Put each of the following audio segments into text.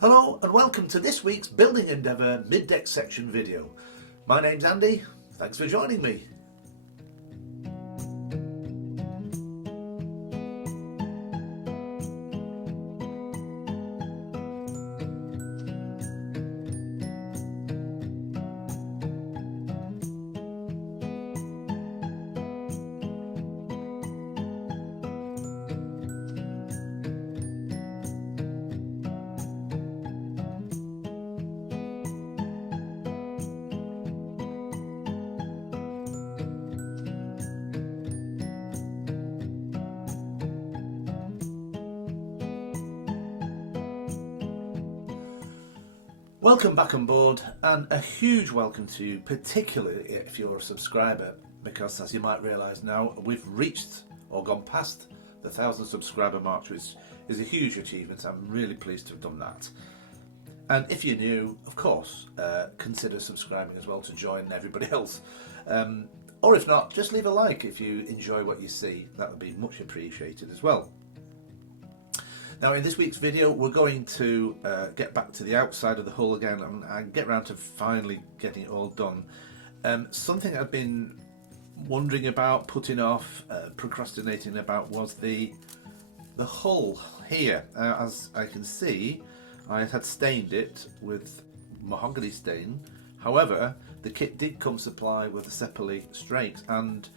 Hello and welcome to this week's Building Endeavour mid-deck section video. My name's Andy, thanks for joining me. Welcome back on board, and a huge welcome to you, particularly if you're a subscriber, because as you might realise now, we've reached or gone past the 1,000 subscriber mark, which is a huge achievement. I'm really pleased to have done that. And if you're new, of course, consider subscribing as well to join everybody else. Or if not, just leave a like if you enjoy what you see. That would be much appreciated as well. Now in this week's video we're going to get back to the outside of the hull again and get around to finally getting it all done. Something I've been wondering about, putting off, procrastinating about was the hull here. As I can see, I had stained it with mahogany stain. However, the kit did come supplied with the Sepali strakes, and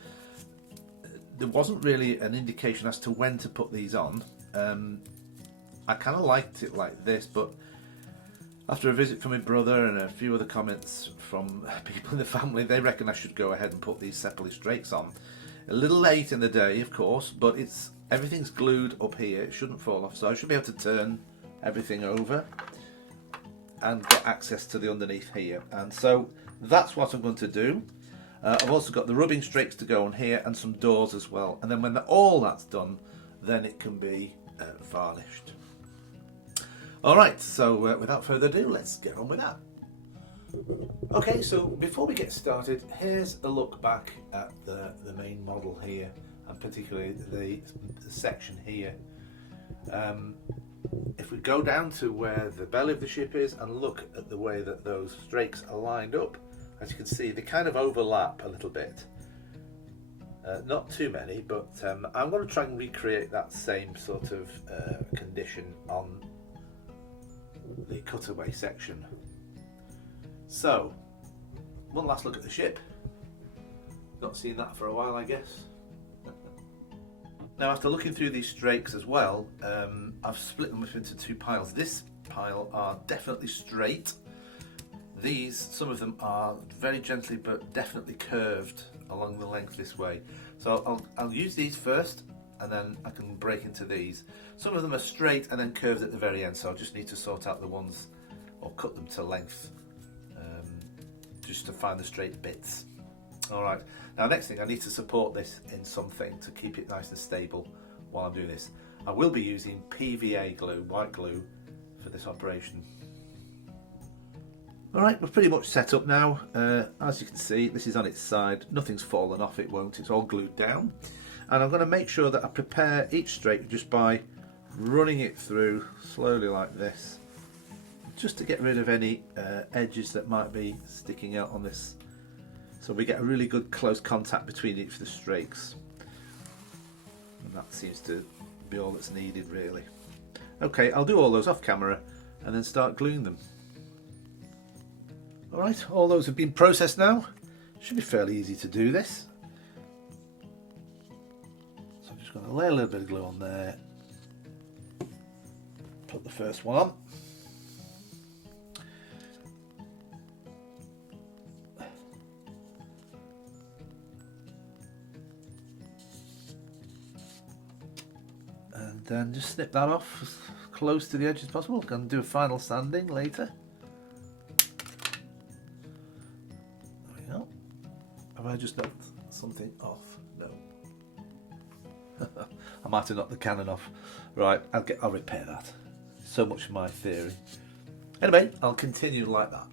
there wasn't really an indication as to when to put these on. I kind of liked it like this, but after a visit from my brother and a few other comments from people in the family, they reckon I should go ahead and put these Sepali strakes on. A little late in the day, of course, but everything's glued up here. It shouldn't fall off, so I should be able to turn everything over and get access to the underneath here. And so that's what I'm going to do. I've also got the rubbing strakes to go on here and some doors as well. And then when all that's done, then it can be varnished. Alright, so without further ado, let's get on with that. Okay, so before we get started, here's a look back at the main model here, and particularly the section here. If we go down to where the belly of the ship is and look at the way that those strakes are lined up, as you can see, they kind of overlap a little bit. Not too many, but I'm going to try and recreate that same sort of condition on the cutaway section. So, one last look at the ship. Not seen that for a while, I guess. Now, after looking through these strakes as well, I've split them up into two piles. This pile are definitely straight. These, some of them are very gently but definitely curved along the length this way. So I'll use these first, and then I can break into these. Some of them are straight and then curved at the very end, so I'll just need to sort out the ones or cut them to length just to find the straight bits. Alright, now next thing, I need to support this in something to keep it nice and stable while I'm doing this. I will be using PVA glue, white glue, for this operation. Alright, we're pretty much set up now. As you can see, this is on its side. Nothing's fallen off, it won't. It's all glued down. And I'm going to make sure that I prepare each strake just by running it through slowly like this, just to get rid of any edges that might be sticking out on this, so we get a really good close contact between each of the strakes. And that seems to be all that's needed, really. Okay, I'll do all those off camera and then start gluing them. Alright, all those have been processed now. Should be fairly easy to do this. So I'm just going to lay a little bit of glue on there. Put the first one on. And then just snip that off as close to the edge as possible. Going to do a final sanding later. There we go. Have I just knocked something off? No. I might have knocked the cannon off. Right, I'll repair that. So much for my theory. Anyway, I'll continue like that.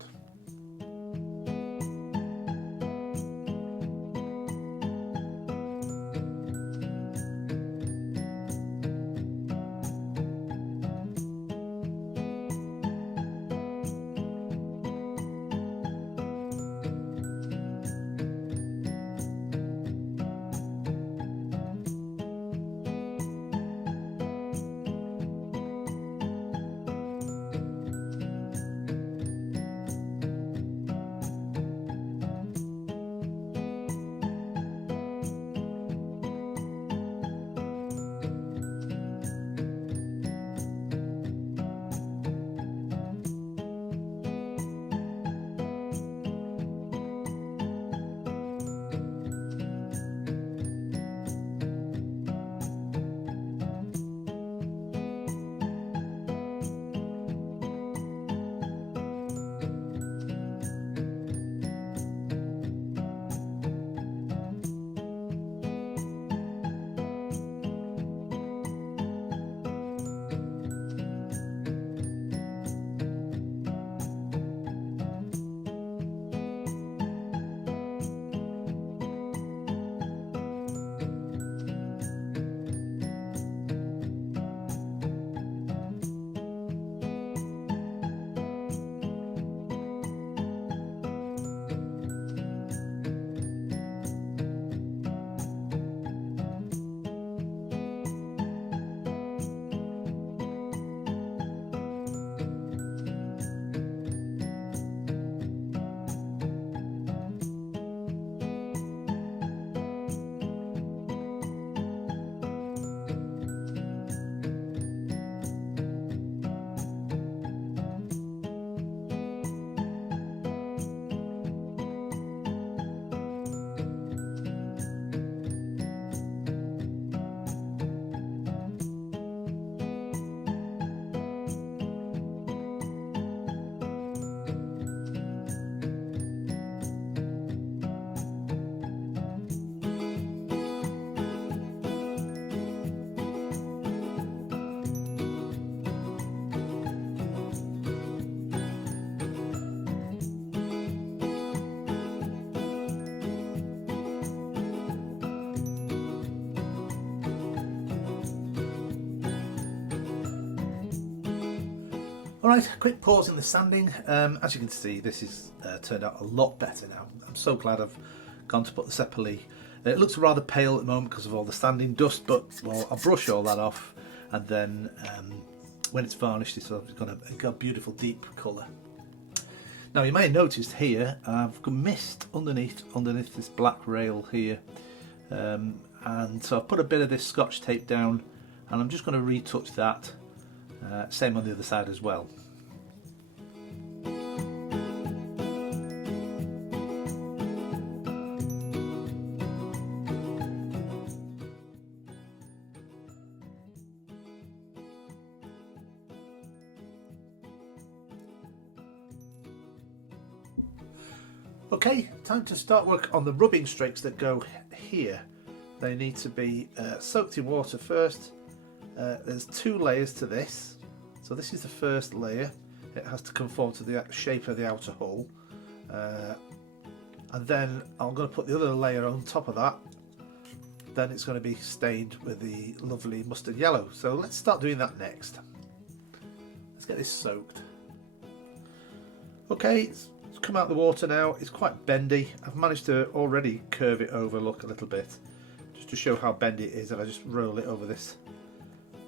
Alright, quick pause in the sanding. As you can see, this is turned out a lot better now. I'm so glad I've gone to put the Sepali. It looks rather pale at the moment because of all the sanding dust, but well, I'll brush all that off, and then when it's varnished, it's got a beautiful deep colour. Now you may have noticed here I've got mist underneath this black rail here, and so I've put a bit of this Scotch tape down, and I'm just going to retouch that. Same on the other side as well. Okay, time to start work on the rubbing strakes that go here. They need to be soaked in water first. There's 2 layers to this. So this is the first layer. It has to conform to the shape of the outer hull. And then I'm going to put the other layer on top of that. Then it's going to be stained with the lovely mustard yellow. So let's start doing that next. Let's get this soaked. Okay, it's come out of the water now. It's quite bendy. I've managed to already curve it over, look, a little bit, just to show how bendy it is. And I just roll it over this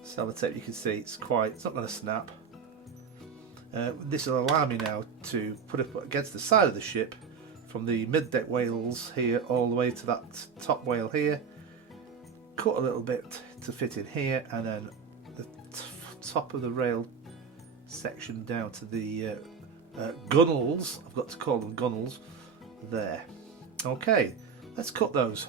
sellotape. You can see it's not going to snap. This will allow me now to put it against the side of the ship from the mid-deck whales here all the way to that top whale here. Cut a little bit to fit in here, and then the top of the rail section down to the gunnels. I've got to call them gunnels there. Okay, let's cut those.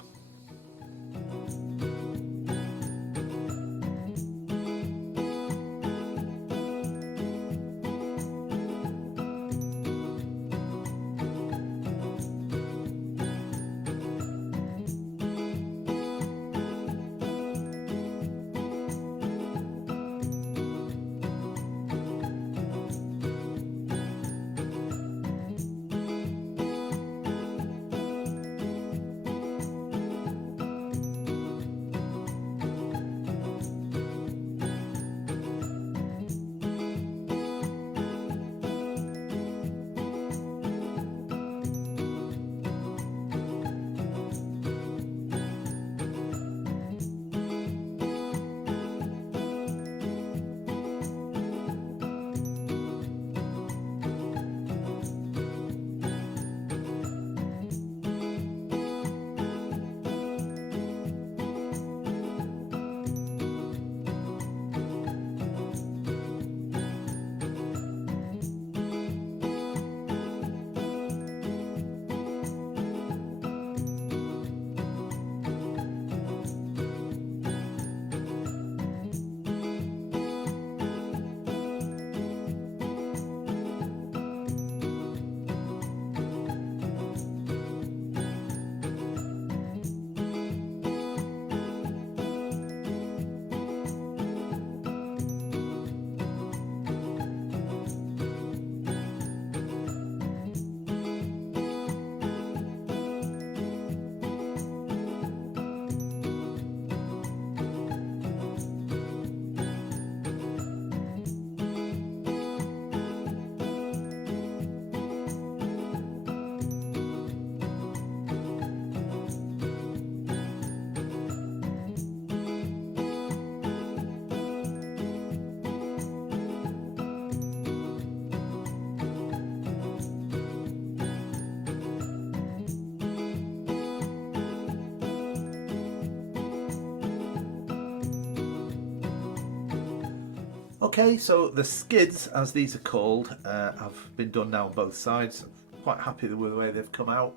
Okay, so the skids, as these are called, have been done now on both sides. I'm quite happy with the way they've come out.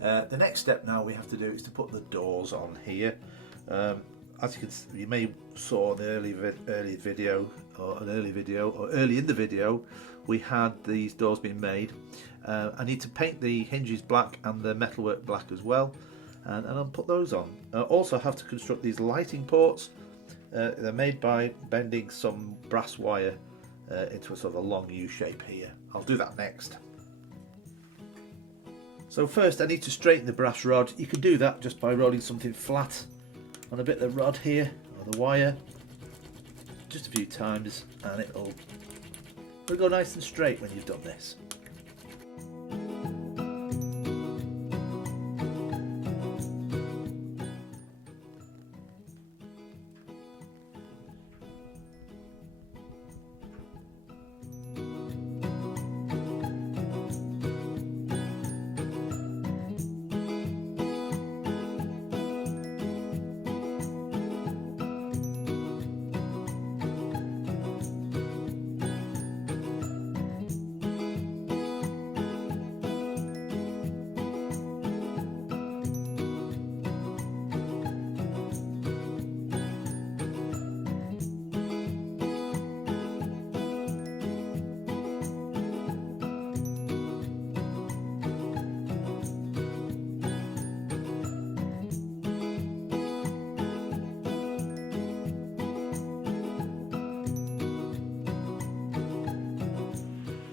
The next step now we have to do is to put the doors on here. As you can see, you may saw in the early in the video, we had these doors being made. I need to paint the hinges black and the metalwork black as well, and I'll put those on. I also have to construct these lighting ports. They're made by bending some brass wire into a sort of a long U shape here. I'll do that next. So first I need to straighten the brass rod. You can do that just by rolling something flat on a bit of the rod here, or the wire, just a few times, and it'll It'll go nice and straight when you've done this.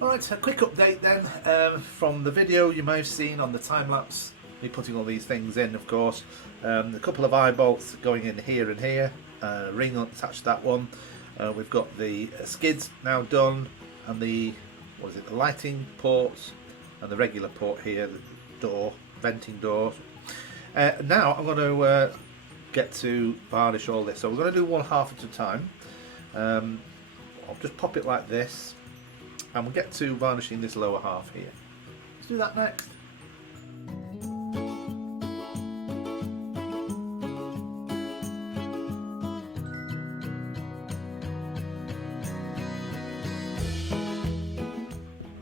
Alright, a quick update then from the video you may have seen on the time-lapse, me putting all these things in, of course. A couple of eye bolts going in here and here, ring attached to that one. We've got the skids now done, and the lighting ports, and the regular port here, the door, venting door. Now I'm going to get to varnish all this, so we're going to do one half at a time. I'll just pop it like this, and we'll get to varnishing this lower half here. Let's do that next.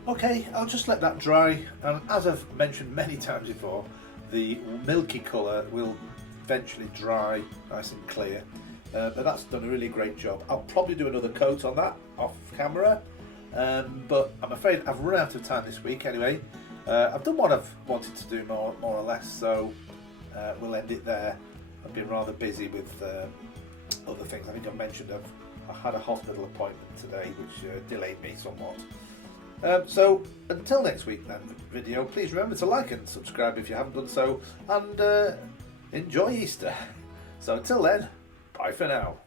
Okay, I'll just let that dry, and as I've mentioned many times before, the milky colour will eventually dry nice and clear, but that's done a really great job. I'll probably do another coat on that off camera, but I'm afraid I've run out of time this week anyway. I've done what I've wanted to do more or less, so we'll end it there. I've been rather busy with other things. I think I mentioned I had a hospital appointment today which delayed me somewhat. So until next week then video, please remember to like and subscribe if you haven't done so, and enjoy Easter. So until then, bye for now.